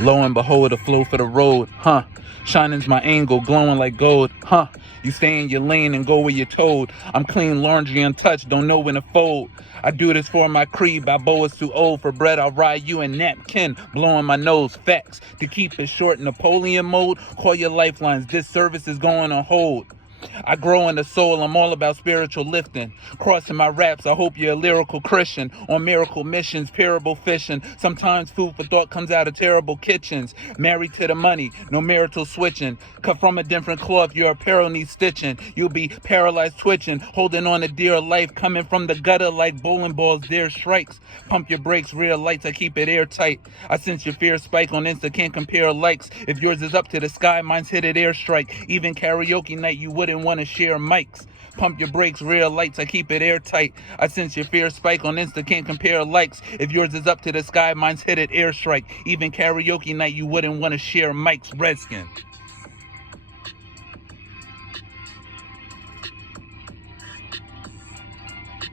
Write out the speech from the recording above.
Lo and behold, a flow for the road, huh? Shining's my angle, glowing like gold, huh? You stay in your lane and go where you're told. I'm clean laundry untouched, don't know when to fold. I do this for my creed, Balboa's too old for bread. I'll ride you in napkin, blowing my nose. Facts, to keep it short, Napoleon mode. Call your lifelines, disservice is going on hold. I grow in the soul, I'm all about spiritual lifting. Crossing my raps, I hope you're a lyrical Christian. On miracle missions, parable fishing. Sometimes food for thought comes out of terrible kitchens. Married to the money, no marital switching. Cut from a different cloth, your apparel needs stitching. You'll be paralyzed twitching, holding on to dear life. Coming from the gutter like bowling balls, dear strikes. Pump your brakes, real lights, I keep it airtight. I sense your fear spike on Insta, can't compare likes. If yours is up to the sky, mine's hit at airstrike. Even karaoke night, you wouldn't want to share mics. Pump your brakes, real lights, I keep it airtight. I sense your fear spike on Insta, can't compare likes. If yours is up to the sky, mine's hit at airstrike. Even karaoke night, you wouldn't want to share mics. Redskin.